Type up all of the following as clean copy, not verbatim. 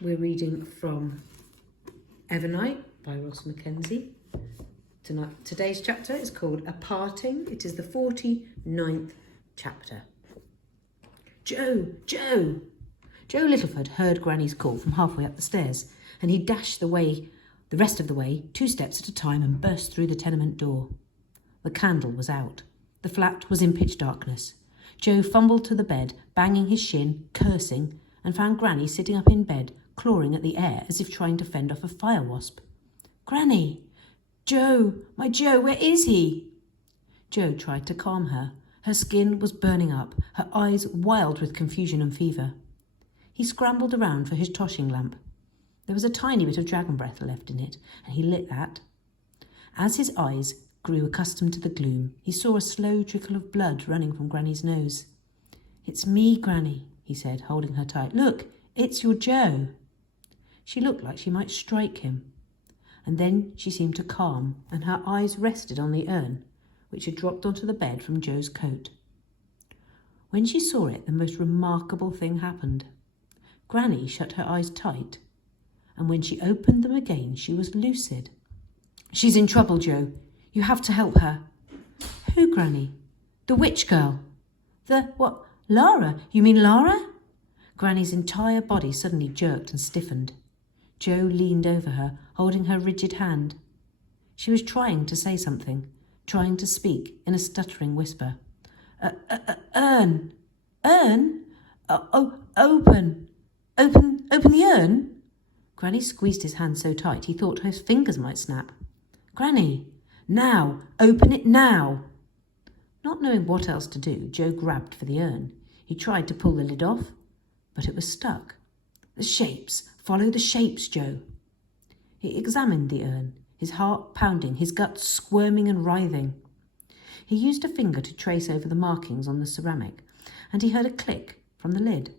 We're reading from EVERNIGHT by Ross Mackenzie. Today's chapter is called A Parting. It is the 49th chapter. Joe! Joe! Joe Littleford heard Granny's call from halfway up the stairs, and he dashed the rest of the way, 2 steps at a time, and burst through the tenement door. The candle was out. The flat was in pitch darkness. Joe fumbled to the bed, banging his shin, cursing, and found Granny sitting up in bed, clawing at the air as if trying to fend off a fire wasp. "Granny! Joe! My Joe, where is he?" Joe tried to calm her. Her skin was burning up, her eyes wild with confusion and fever. He scrambled around for his toshing lamp. There was a tiny bit of dragon breath left in it, and he lit that. As his eyes grew accustomed to the gloom, he saw a slow trickle of blood running from Granny's nose. "It's me, Granny," he said, holding her tight. "Look, it's your Joe." She looked like she might strike him. And then she seemed to calm, and her eyes rested on the urn, which had dropped onto the bed from Joe's coat. When she saw it, the most remarkable thing happened. Granny shut her eyes tight, and when she opened them again, she was lucid. "She's in trouble, Joe. You have to help her." "Who, Granny?" "The witch girl." What? Lara? You mean Lara?" Granny's entire body suddenly jerked and stiffened. Joe leaned over her, holding her rigid hand. She was trying to say something, trying to speak in a stuttering whisper. Urn! Urn? Open the urn?" Granny squeezed his hand so tight he thought his fingers might snap. "Granny! Now! Open it now!" Not knowing what else to do, Joe grabbed for the urn. He tried to pull the lid off, but it was stuck. "The shapes! Follow the shapes, Joe." He examined the urn, his heart pounding, his guts squirming and writhing. He used a finger to trace over the markings on the ceramic, and he heard a click from the lid.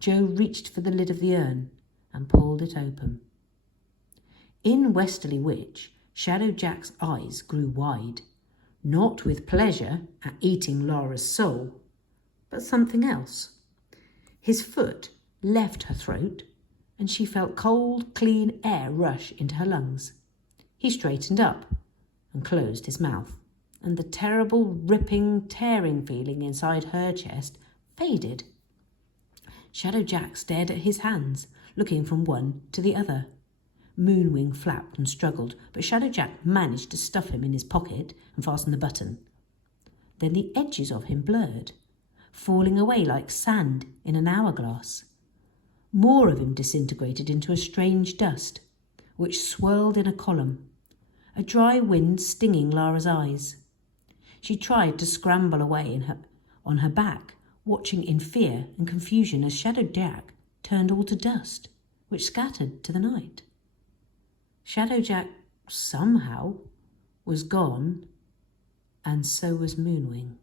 Joe reached for the lid of the urn and pulled it open. In Westerly Witch, Shadow Jack's eyes grew wide, not with pleasure at eating Lara's soul, but something else. His foot left her throat, and she felt cold, clean air rush into her lungs. He straightened up and closed his mouth, and the terrible, ripping, tearing feeling inside her chest faded. Shadow Jack stared at his hands, looking from one to the other. Moonwing flapped and struggled, but Shadow Jack managed to stuff him in his pocket and fasten the button. Then the edges of him blurred, falling away like sand in an hourglass. More of him disintegrated into a strange dust, which swirled in a column, a dry wind stinging Lara's eyes. She tried to scramble away on her back, watching in fear and confusion as Shadow Jack turned all to dust, which scattered to the night. Shadow Jack, somehow, was gone, and so was Moonwing.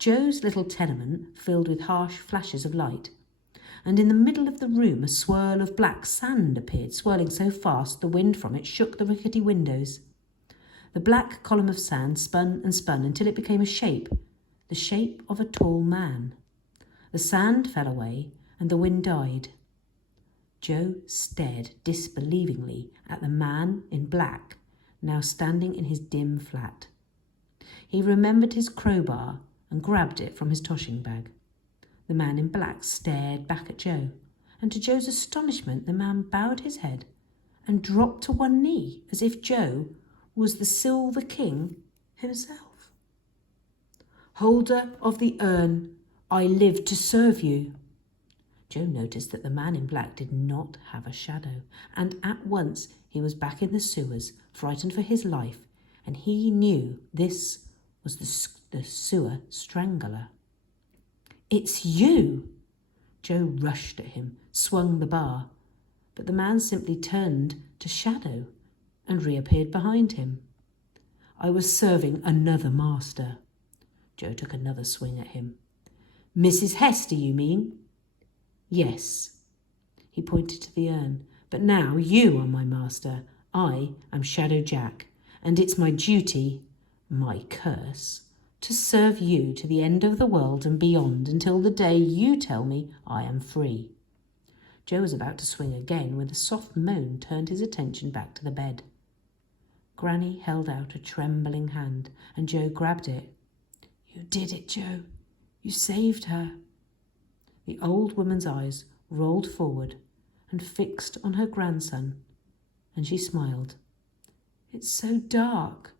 Joe's little tenement filled with harsh flashes of light, and in the middle of the room a swirl of black sand appeared, swirling so fast the wind from it shook the rickety windows. The black column of sand spun and spun until it became a shape, the shape of a tall man. The sand fell away, and the wind died. Joe stared disbelievingly at the man in black, now standing in his dim flat. He remembered his crowbar and grabbed it from his toshing bag. The man in black stared back at Joe, and to Joe's astonishment the man bowed his head and dropped to one knee as if Joe was the Silver King himself. "Holder of the urn, I live to serve you." Joe noticed that the man in black did not have a shadow, and at once he was back in the sewers, frightened for his life, and he knew this was the sewer strangler. "It's you!" Joe rushed at him, swung the bar, but the man simply turned to shadow and reappeared behind him. "I was serving another master." Joe took another swing at him. "Mrs. Hester, you mean?" "Yes." He pointed to the urn. "But now you are my master. I am Shadow Jack, and it's my duty, my curse, to serve you to the end of the world and beyond until the day you tell me I am free." Joe was about to swing again when a soft moan turned his attention back to the bed. Granny held out a trembling hand, and Joe grabbed it. "You did it, Joe. You saved her." The old woman's eyes rolled forward and fixed on her grandson, and she smiled. "It's so dark,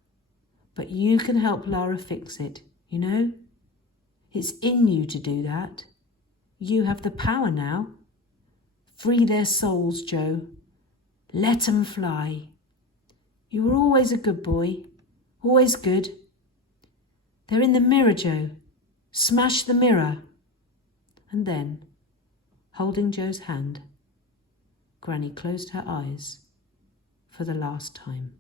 but you can help Lara fix it, you know? It's in you to do that. You have the power now. Free their souls, Joe. Let 'em fly. You were always a good boy, always good. They're in the mirror, Joe. Smash the mirror." And then, holding Joe's hand, Granny closed her eyes for the last time.